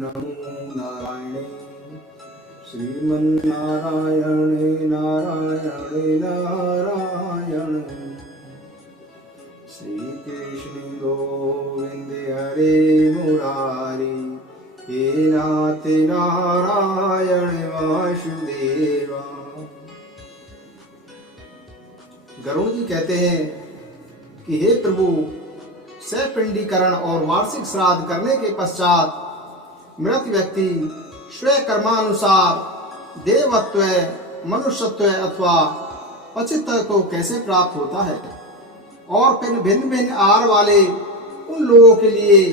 नमो नारायणे श्रीमन्नारायणे नारायणे नारायण। श्री कृष्ण गोविंद हरे मुरारी हे नाथ नारायण वासुदेवा। गरुड़ जी कहते हैं कि हे प्रभु, सहपिंडीकरण और वार्षिक श्राद्ध करने के पश्चात मृत व्यक्ति स्वकर्मानुसार देवत्व, मनुष्यत्व अथवा पतित्व को कैसे प्राप्त होता है, और फिर भिन्न भिन्न आहार वाले उन लोगों के लिए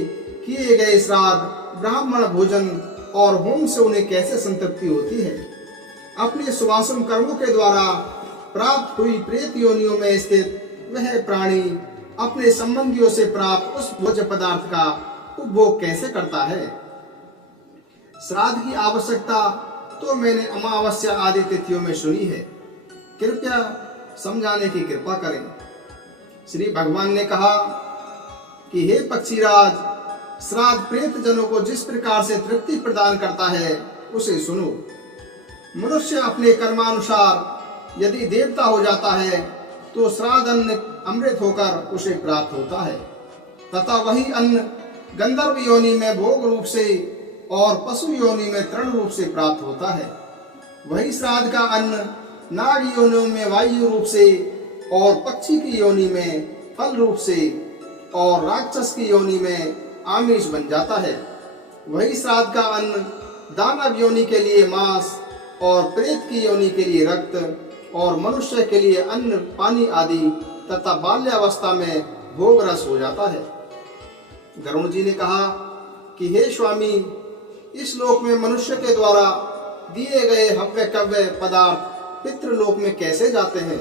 किए गए श्राद्ध, ब्राह्मण भोजन और होम से उन्हें कैसे संतृप्ति होती है। अपने सुवासम कर्मों के द्वारा प्राप्त हुई प्रेत योनियों में स्थित वह प्राणी अपने संबंधियों से प्राप्त उस भोज्य पदार्थ का उपभोग कैसे करता है। श्राद्ध की आवश्यकता तो मैंने अमावस्या आदि तिथियों में सुनी है, कृपया समझाने की कृपा करें। श्री भगवान ने कहा कि हे पक्षीराज, श्राद्ध प्रेत जनों को जिस प्रकार से तृप्ति प्रदान करता है उसे सुनो। मनुष्य अपने कर्मानुसार यदि देवता हो जाता है तो श्राद्ध अन्न अमृत होकर उसे प्राप्त होता है, तथा वही अन्न गंधर्व योनि में भोग रूप से और पशु योनि में तृण रूप से प्राप्त होता है। वही श्राद्ध का अन्न नाग योनियों में वायु रूप से और पक्षी की योनि में फल रूप से और राक्षस की योनि में आमिष बन जाता है। वही श्राद्ध का अन्न दानव योनि के लिए मांस और प्रेत की योनि के लिए रक्त और मनुष्य के लिए अन्न पानी आदि तथा बाल्यावस्था में भोग रस हो जाता है। गरुड़ जी ने कहा कि हे स्वामी, इस लोक में मनुष्य के द्वारा दिए गए हव्य कव्य पदार्थ पितृलोक में कैसे जाते हैं,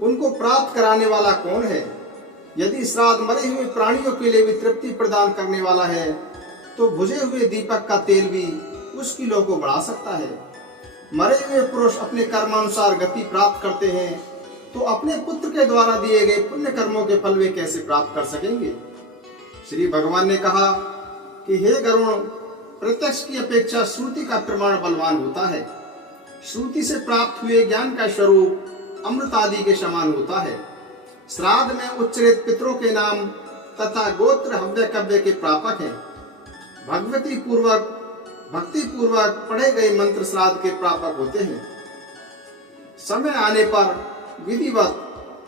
उनको प्राप्त कराने वाला कौन है। यदि श्राद्ध मरे हुए प्राणियों के लिए भी तृप्ति प्रदान करने वाला है तो बुझे हुए दीपक का तेल भी उस किलो को बढ़ा सकता है। मरे हुए पुरुष अपने कर्मानुसार गति प्राप्त करते हैं तो अपने पुत्र के द्वारा दिए गए पुण्य कर्मों के फल वे कैसे प्राप्त कर सकेंगे। श्री भगवान ने कहा कि हे गरुड़, प्रत्यक्ष की अपेक्षा श्रुति का प्रमाण बलवान होता है। श्रुति से प्राप्त हुए ज्ञान का स्वरूप अमृत आदि के समान होता है। श्राद्ध में उच्चरित पितरों के नाम तथा गोत्र हव्य कव्य के प्रापक हैं। भक्ति पूर्वक पढ़े गए मंत्र श्राद्ध के प्रापक होते हैं। समय आने पर विधिवत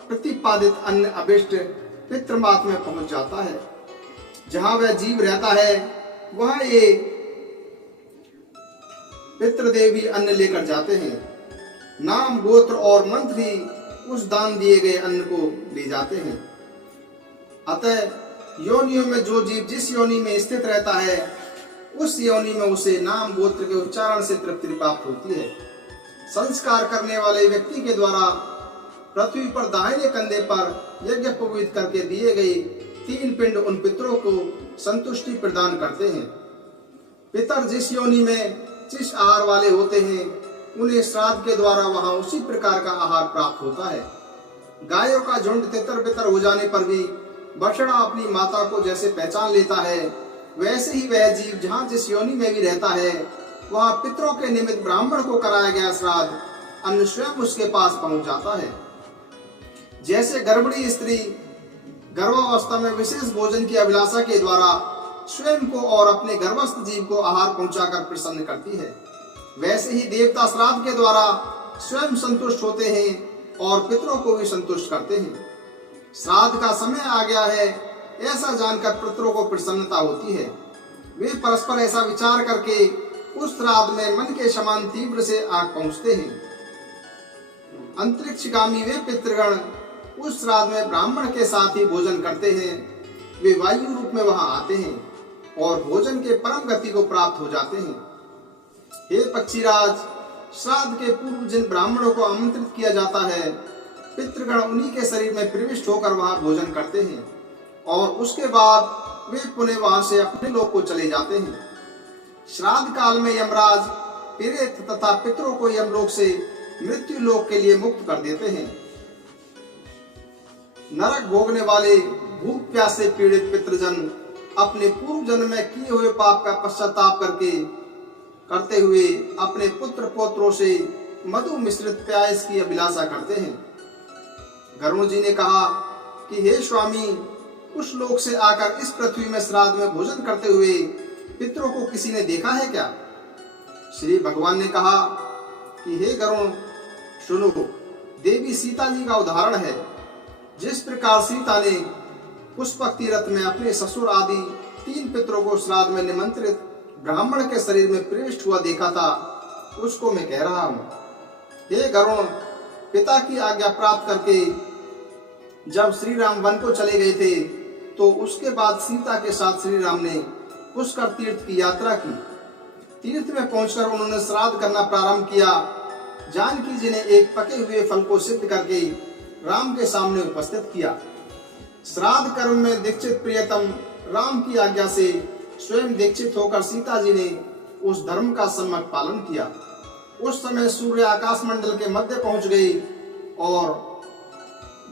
प्रतिपादित अन्न अभिष्ट पितृमात में पहुंच जाता है। जहां वह जीव रहता है वहां ये पितृदेवी अन्न लेकर जाते हैं। नाम, गोत्र और मंत्र ही उस दान दिए गए अन्न को ले जाते हैं। अतः योनियों में जो जीव जिस योनि में स्थित रहता है उस योनि में उसे नाम गोत्र के उच्चारण से तृप्ति प्राप्त होती है। संस्कार करने वाले व्यक्ति के द्वारा पृथ्वी पर दाहिने कंधे पर यज्ञ पवित्र करके दिए गए 3 पिंड उन पितरों को संतुष्टि प्रदान करते हैं। पितर जिस योनि में जिस आहार वाले होते हैं उन्हें श्राद्ध के द्वारा वहां उसी प्रकार का आहार प्राप्त होता है। गायों का झुंड तितर बितर हो जाने पर भी बछड़ा अपनी माता को जैसे पहचान लेता है, वैसे ही वह जीव जहाँ जिस योनि में भी रहता है वहाँ पितरों के निमित्त ब्राह्मण को कराया गया श्राद्ध अन्न स्वयं उसके पास पहुंच जाता है। जैसे गर्भणी स्त्री गर्भावस्था में विशेष भोजन की अभिलाषा के द्वारा स्वयं को और अपने गर्भस्थ जीव को आहार पहुंचाकर प्रसन्न करती है, वैसे ही देवता श्राद्ध के द्वारा स्वयं संतुष्ट होते हैं और पितरों को भी संतुष्ट करते हैं। श्राद्ध का समय आ गया है ऐसा जानकर पितरों को प्रसन्नता होती है। वे परस्पर ऐसा विचार करके उस श्राद्ध में मन के समान तीव्र से आग पहुंचते हैं। अंतरिक्षगामी वे पितृगण उस श्राद्ध में ब्राह्मण के साथ ही भोजन करते हैं। वे वायु रूप में वहां आते हैं और भोजन के परम गति को प्राप्त हो जाते हैं। हे पक्षीराज, श्राद्ध के पूर्व जिन ब्राह्मणों को आमंत्रित किया जाता है पितृगण उन्हीं के शरीर में प्रविष्ट होकर वहां भोजन करते हैं और उसके बाद वे पुनः वहां से अपने लोक को चले जाते हैं। श्राद्ध काल में यमराज प्रेत तथा पितरों को यमलोक से मृत्यु लोक के लिए मुक्त कर देते हैं। नरक भोगने वाले भूख प्यास से पीड़ित पितृजन अपने पूर्व जन्म में किए हुए पाप का पश्चाताप करते हुए अपने पुत्र पौत्रों से मधु मिश्रित प्यास की अभिलाषा करते हैं। गरुड़ जी ने कहा कि हे स्वामी, उस लोक से आकर इस पृथ्वी में श्राद्ध में भोजन करते हुए पितरों को किसी ने देखा है क्या? श्री भगवान ने कहा कि हे गरुड़, सुनो, देवी सीता जी का उदाहरण है। जिस प्रकार सीता ने पुष्पक तीर्थ में अपने ससुर आदि 3 पितरों को श्राद्ध में निमंत्रित ब्राह्मण के शरीर में प्रविष्ट हुआ देखा था, उसको मैं कह रहा हूँ। हे गरुड़, पिता की आज्ञा प्राप्त करके जब श्री राम वन को चले गए थे, तो उसके बाद सीता के साथ श्री राम ने पुष्कर तीर्थ की यात्रा की। तीर्थ में पहुंचकर उन्होंने श्राद्ध करना प्रारंभ किया। जानकी जी ने एक पके हुए फल को सिद्ध करके राम के सामने उपस्थित किया। श्राद्ध कर्म में दीक्षित प्रियतम राम की आज्ञा से स्वयं दीक्षित होकर सीता जी ने उस धर्म का सम्यक पालन किया। उस समय सूर्य आकाश मंडल के मध्य पहुंच गई और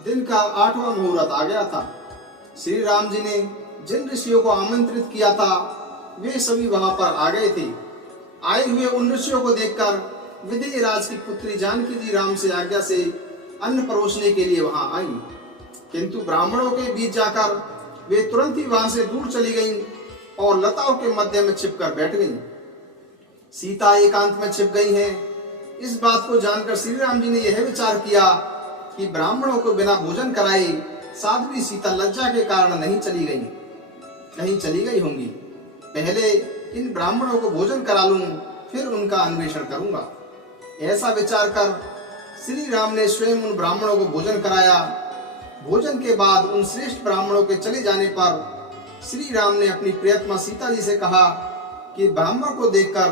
दिन का 8वां मुहूर्त आ गया था। श्री राम जी ने जिन ऋषियों को आमंत्रित किया था, वे सभी वहां पर आ गए थे। आए हुए उन ऋषियों को देखकर विदेह राज की पुत्री जानकी जी राम से आज्ञा से अन्न परोसने के लिए वहां आई, किंतु ब्राह्मणों के बीच जाकर वे तुरंत ही वहां से दूर चली गईं और लताओं के मध्य में छिपकर बैठ गईं। सीता एकांत में छिप गई हैं। इस बात को जानकर श्री राम जी ने यह विचार किया कि ब्राह्मणों को बिना भोजन कराए साध्वी सीता लज्जा के कारण नहीं चली गई, कहीं चली गई होंगी। पहले इन ब्राह्मणों को भोजन करा लूं, फिर उनका अन्वेषण करूंगा। ऐसा विचार कर श्री राम ने स्वयं उन ब्राह्मणों को भोजन कराया। भोजन के बाद उन श्रेष्ठ ब्राह्मणों के चले जाने पर श्री राम ने अपनी प्रियतमा सीता जी से कहा कि ब्राह्मण को देखकर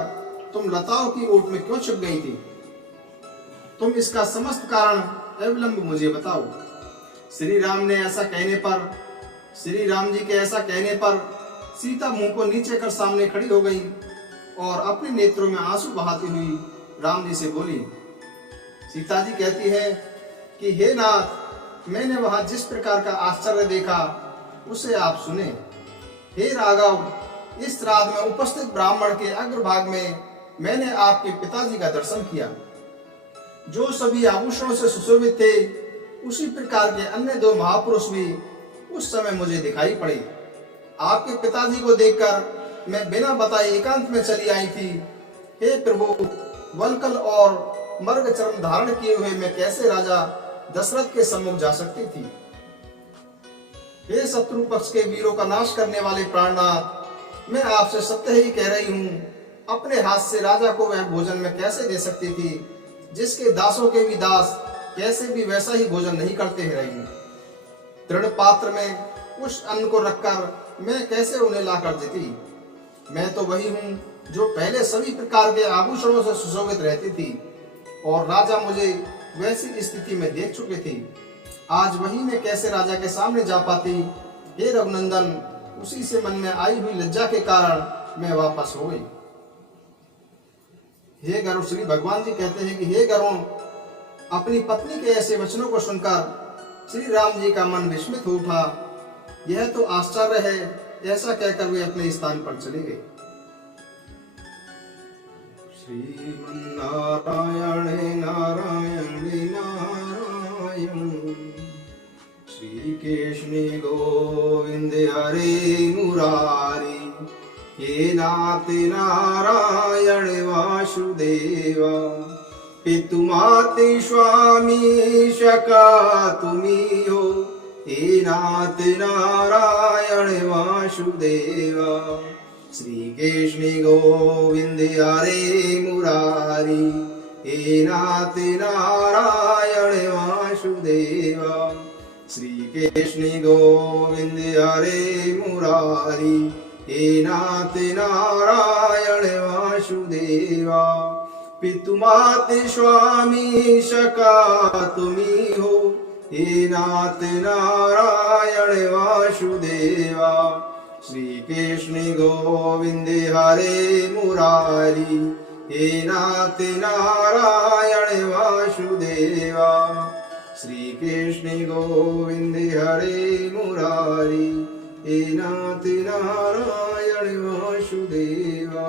तुम लताओं की ओट में क्यों छिप गई थी? तुम इसका समस्त कारण अविलंब मुझे बताओ। श्री राम जी के ऐसा कहने पर सीता मुंह को नीचे कर सामने खड़ी हो गई और अपने नेत्रों में आंसू बहाती हुई राम जी से बोली। सीता जी कहती है कि हे नाथ, मैंने वहां जिस प्रकार का आश्चर्य देखा उसे आप सुने। हे राघव, इस श्राद्ध में उपस्थित ब्राह्मण के अग्रभाग में मैंने आपके पिताजी का दर्शन किया। जो सभी आभूषणों से सुशोभित थे, उसी प्रकार के अन्य 2 महापुरुष भी उस समय मुझे दिखाई पड़े। आपके पिताजी को देखकर मैं बिना बताए एकांत में चली आई थी। हे प्रभु, वल्कल और मर्ग चरण धारण किए हुए मैं कैसे राजा दशरथ के सम्मुख जा सकती थी? हे शत्रु पक्ष के वीरों का नाश करने वाले प्राणनाथ, मैं आपसे सत्य ही कह रही हूँ, अपने हाथ से राजा को वह भोजन में कैसे दे सकती थी जिसके दासों के भी दास कैसे भी वैसा ही भोजन नहीं करते रहे। दृढ़ पात्र में उस अन्न को रखकर मैं कैसे उन्हें लाकर देती? मैं तो वही हूँ जो पहले सभी प्रकार के आभूषणों से सुशोभित रहती थी और राजा मुझे वैसी स्थिति में देख चुके थे। आज वही मैं कैसे राजा के सामने जा पाती? हे रघुनंदन, उसी से मन में आई हुई लज्जा के कारण मैं वापस हो गई। हे गरुड़, श्री भगवान जी कहते हैं कि हे गरुड़, अपनी पत्नी के ऐसे वचनों को सुनकर श्री राम जी का मन विस्मित हो उठा। यह तो आश्चर्य है, ऐसा कहकर वे अपने स्थान पर चले गए। श्रीमन्नारायण नारायण नारायण, श्री कृष्ण गोविंद हरे मुरारी, हे नाथ नारायण वासुदेवा, पितु माते स्वामी शका तुम्ही हो, हे नाथ नारायण वासुदेवा, श्री कृष्ण गोविंद हरे मुरारी, हे नाथ नारायण वासुदेवा, श्री कृष्ण गोविंद हरे मुरारी, हे नाथ नारायण वासुदेवा, पितु माते स्वामी शका तुम्ही हो, हे नाथ नारायण वासुदेवा, श्री कृष्ण गोविंद हरे मुरारी, हे नाथ नारायण वासुदेवा, श्री कृष्ण गोविंद हरे मुरारी, हे नाथ नारायण वासुदेवा।